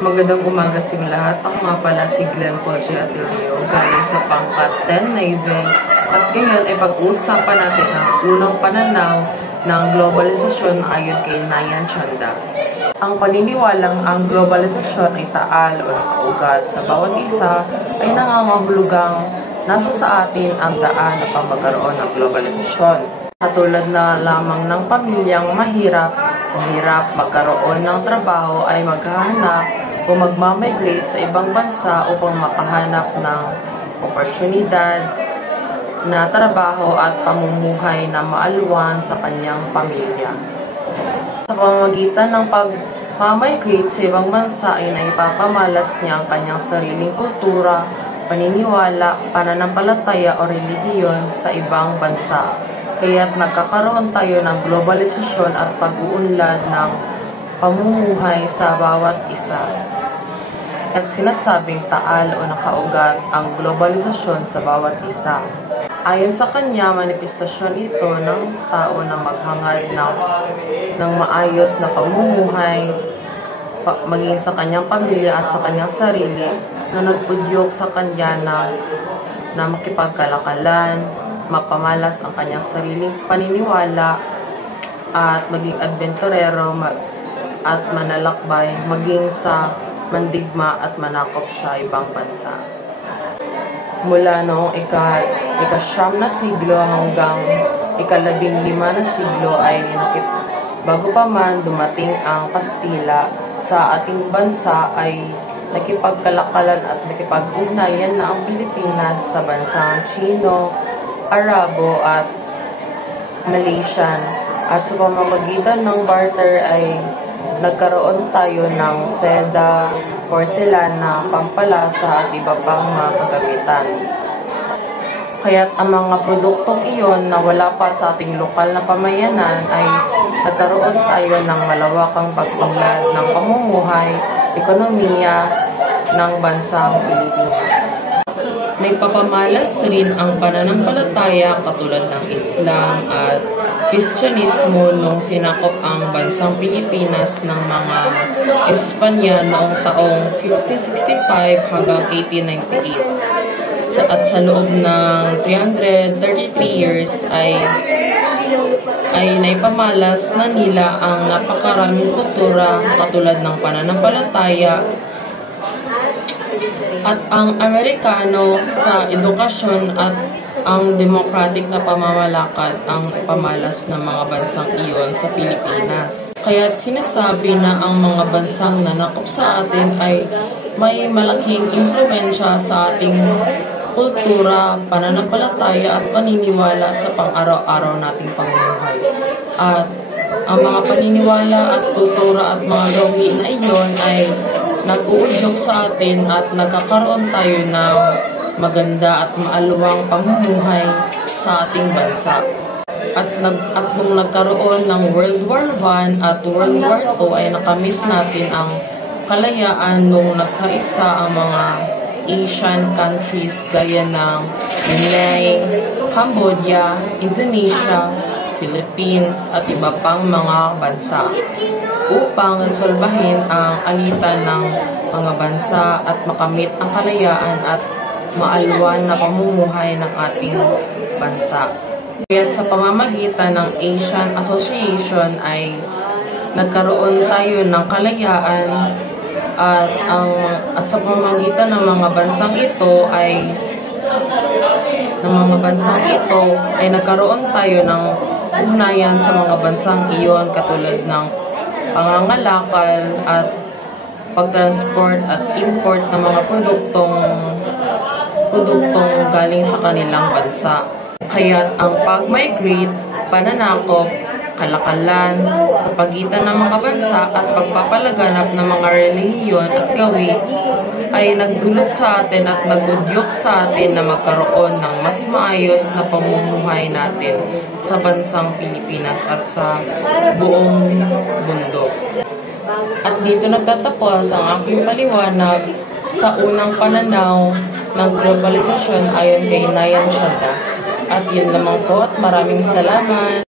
Magandang umaga sa inyo lahat. Ako nga pala si Glenn Poche Atilio, galing sa pangkat 10 na event. At ngayon ay pag-uusapan natin ang unang pananaw ng globalisasyon ayon kay Nayan Chanda. Ang paniniwalang ang globalisasyon ay taal o nakaugat sa bawat isa ay nangangahulugang nasa sa atin ang daan upang magkaroon ng globalisasyon. Katulad na lamang ng pamilyang mahirap magkaroon ng trabaho ay maghahanap o magmamigrate sa ibang bansa upang makahanap ng oportunidad na trabaho at pamumuhay na maalwan sa kanyang pamilya. Sa pamamagitan ng pag-migrate sa ibang bansa ay naipapamalas niya ang kanyang sariling kultura, paniniwala, pananampalataya o relihiyon sa ibang bansa. Kaya't nagkakaroon tayo ng globalisasyon at pag-uunlad ng pamumuhay sa bawat isa. At sinasabing taal o nakaugat ang globalisasyon sa bawat isa. Ayon sa kanya, manifestasyon ito ng tao na maghangad ng maayos na pamumuhay maging sa kanyang pamilya at sa kanyang sarili na nagpudyok sa kanya na makipagkalakalan, mapamalas ang kanyang sariling paniniwala at maging adventurero at manalakbay maging sa mandigma at manakop sa ibang bansa. Mula noong ika-9 na siglo hanggang ika-15 na siglo ay bago pa man dumating ang Kastila sa ating bansa ay nakipagkalakalan at nakipag-ugnayan na ang Pilipinas sa bansang Chino, Arabo at Malaysian, at sa pamamagitan ng barter ay nagkaroon tayo ng seda, porselana, pampalasa at iba pang mga kagamitan. Kaya't ang mga produktong iyon na wala pa sa ating lokal na pamayanan ay nagkaroon tayo ng malawakang pag-unlad ng pamumuhay, ekonomiya ng bansang Pilipinas. Naipapamalas rin ang pananampalataya katulad ng Islam at Kristyanismo nung sinakop ang bansang Pilipinas ng mga Espanya noong taong 1565 hanggang 1898. At sa loob ng 333 years ay naipamalas na nila ang napakaraming kultura katulad ng pananampalataya at ang Amerikano sa edukasyon at ang democratic na pamamalakad ang pamalas ng mga bansang iyon sa Pilipinas. Kaya't sinasabi na ang mga bansang nanakop sa atin ay may malaking impluwensya sa ating kultura, pananampalataya at paniniwala sa pang-araw-araw nating pamumuhay. At ang mga paniniwala at kultura at mga gawi na iyon ay nag-uudyok sa atin at nagkakaroon tayo ng maganda at maalwang pamumuhay sa ating bansa. At nung nagkaroon ng World War I at World War II ay nakamit natin ang kalayaan nung nagkaisa ang mga Asian countries gaya ng Brunei, Cambodia, Indonesia, Philippines at iba pang mga bansa upang resolbahin ang alitan ng mga bansa at makamit ang kalayaan at maalwan na pamumuhay ng ating bansa. Kaya't sa pamamagitan ng Asian Association ay nagkaroon tayo ng kalayaan at sa pamamagitan ng mga bansang ito ay nagkaroon tayo ng ugnayan sa mga bansang iyon katulad ng pangangalakal at pagtransport at import ng mga produktong galing sa kanilang bansa. Kaya't ang pag-migrate, pananakop, kalakalan sa pagitan ng mga bansa at pagpapalaganap ng mga relihiyon at gawi ay nagdulot sa atin at nagudyok sa atin na magkaroon ng mas maayos na pamumuhay natin sa bansang Pilipinas at sa buong mundo. At dito nagtatapos ang aking paliwanag sa unang pananaw ng globalisasyon ayon kay Nayan Chanda. At yun lamang po at maraming salamat.